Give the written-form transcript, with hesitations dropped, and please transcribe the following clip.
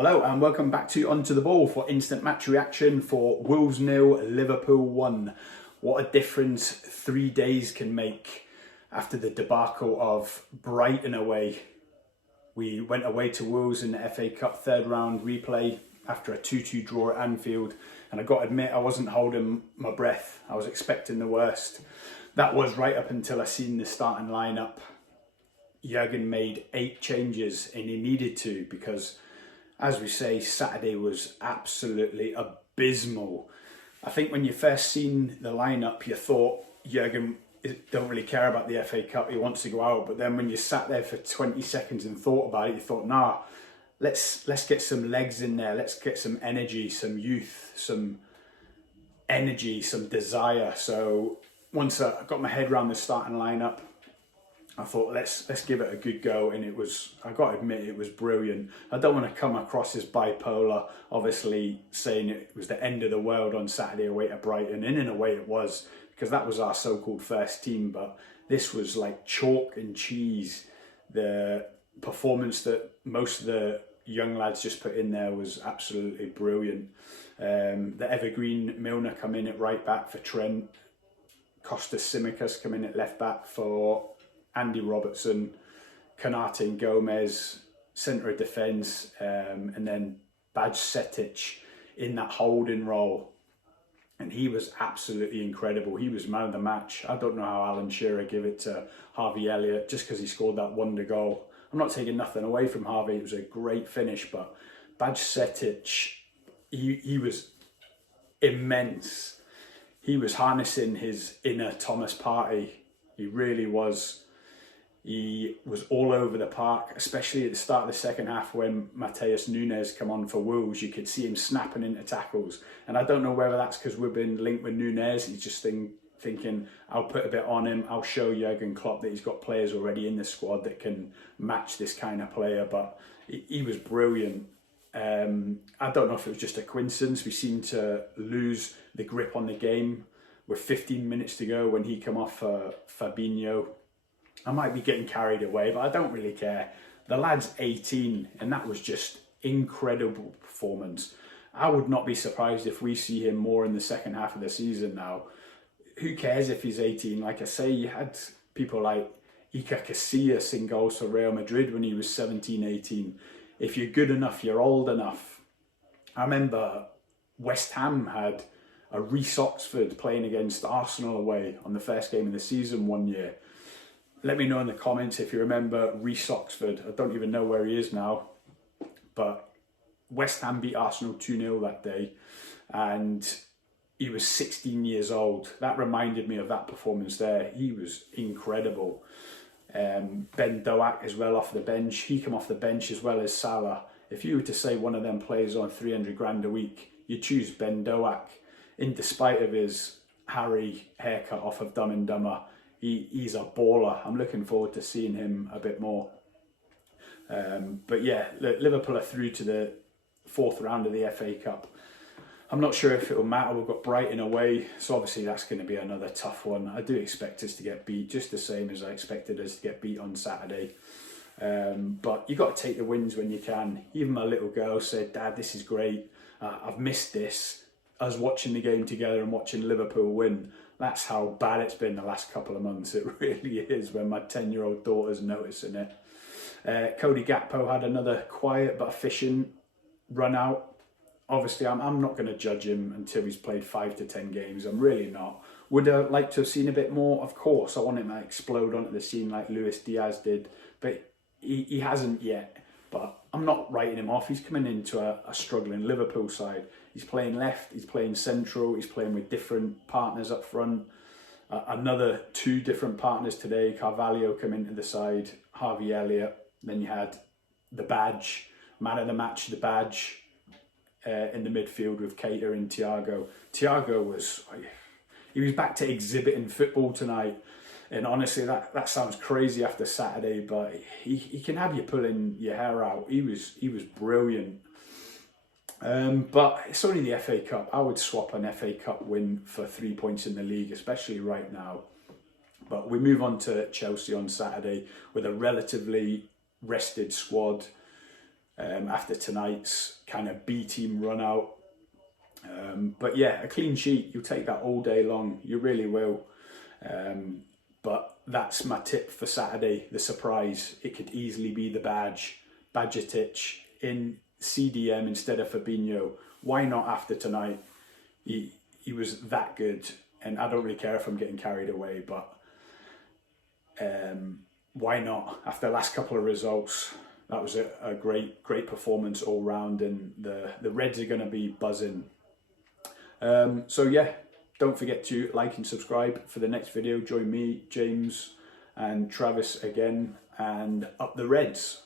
Hello and welcome back to Onto the Ball for instant match reaction for Wolves 0, Liverpool 1. What a difference 3 days can make after the debacle of Brighton away. We went away to Wolves in the FA Cup third round replay after a 2-2 draw at Anfield, and I got to admit I wasn't holding my breath. I was expecting the worst. That was right up until I seen the starting lineup. Jurgen made 8 changes and he needed to, because as we say, Saturday was absolutely abysmal. I think when you first seen the lineup, you thought Jurgen don't really care about the FA Cup, he wants to go out. But then when you sat there for 20 seconds and thought about it, you thought, nah, let's get some legs in there, let's get some energy, some youth, some energy, some desire. So once I got my head around the starting lineup, I thought, let's give it a good go, and it was, I got to admit, it was brilliant. I don't want to come across as bipolar, obviously saying it was the end of the world on Saturday away to Brighton, and in a way it was, because that was our so-called first team, but this was like chalk and cheese. The performance that most of the young lads just put in there was absolutely brilliant. The evergreen Milner come in at right back for Trent, Costas Tsimikas come in at left back for Andy Robertson, Konate and Gomez, centre of defence, and then Bajcetic in that holding role. And he was absolutely incredible. He was man of the match. I don't know how Alan Shearer gave it to Harvey Elliott just because he scored that wonder goal. I'm not taking nothing away from Harvey. It was a great finish, but Bajcetic, he was immense. He was harnessing his inner Thomas Partey. He really was. He was all over the park, especially at the start of the second half when Matheus Nunes come on for Wolves. You could see him snapping into tackles. And I don't know whether that's because we've been linked with Nunes. He's just thinking, I'll put a bit on him. I'll show Jurgen Klopp that he's got players already in the squad that can match this kind of player. But he was brilliant. I don't know if it was just a coincidence. We seemed to lose the grip on the game with 15 minutes to go when he come off Fabinho. I might be getting carried away, but I don't really care. The lad's 18, and that was just incredible performance. I would not be surprised if we see him more in the second half of the season now. Who cares if he's 18? Like I say, you had people like Iker Casillas in goals for Real Madrid when he was 17, 18. If you're good enough, you're old enough. I remember West Ham had a Reece Oxford playing against Arsenal away on the first game of the season one year. Let me know in the comments if you remember Reece Oxford. I don't even know where he is now, but West Ham beat Arsenal 2-0 that day, and he was 16 years old. That reminded me of that performance there. He was incredible. Ben Doak as well off the bench. He came off the bench as well as Salah. If you were to say one of them players on 300 grand a week, you choose Ben Doak, in despite of his Harry haircut off of Dumb and Dumber. He's a baller. I'm looking forward to seeing him a bit more. But yeah, Liverpool are through to the 4th round of the FA Cup. I'm not sure if it will matter. We've got Brighton away, so obviously that's going to be another tough one. I do expect us to get beat, just the same as I expected us to get beat on Saturday. But you got to take the wins when you can. Even my little girl said, "Dad, this is great. I've missed this." Us watching the game together and watching Liverpool win. That's how bad it's been the last couple of months. It really is, when my 10-year-old daughter's noticing it. Cody Gakpo had another quiet but efficient run out. Obviously, I'm not going to judge him until he's played 5 to 10 games. I'm really not. Would I like to have seen a bit more? Of course. I want him to explode onto the scene like Luis Diaz did. But he hasn't yet. But I'm not writing him off. He's coming into a struggling Liverpool side. He's playing left, he's playing central, he's playing with different partners up front. Another 2 different partners today. Carvalho come into the side, Harvey Elliott. Then you had the badge, man of the match, the badge in the midfield with Keita and Thiago. Thiago was back to exhibiting football tonight. And honestly, that sounds crazy after Saturday, but he can have you pulling your hair out. He was brilliant. But it's only the FA Cup. I would swap an FA Cup win for 3 points in the league, especially right now. But we move on to Chelsea on Saturday with a relatively rested squad. after tonight's kind of B-team run out. But yeah, a clean sheet, you'll take that all day long, you really will. But that's my tip for Saturday, the surprise. It could easily be the Bajcetic in CDM instead of Fabinho. Why not after tonight? He was that good, and I don't really care if I'm getting carried away, but why not? After the last couple of results, that was a great performance all round, and the Reds are going to be buzzing. So yeah, don't forget to like and subscribe for the next video. Join me, James and Travis again, and up the Reds.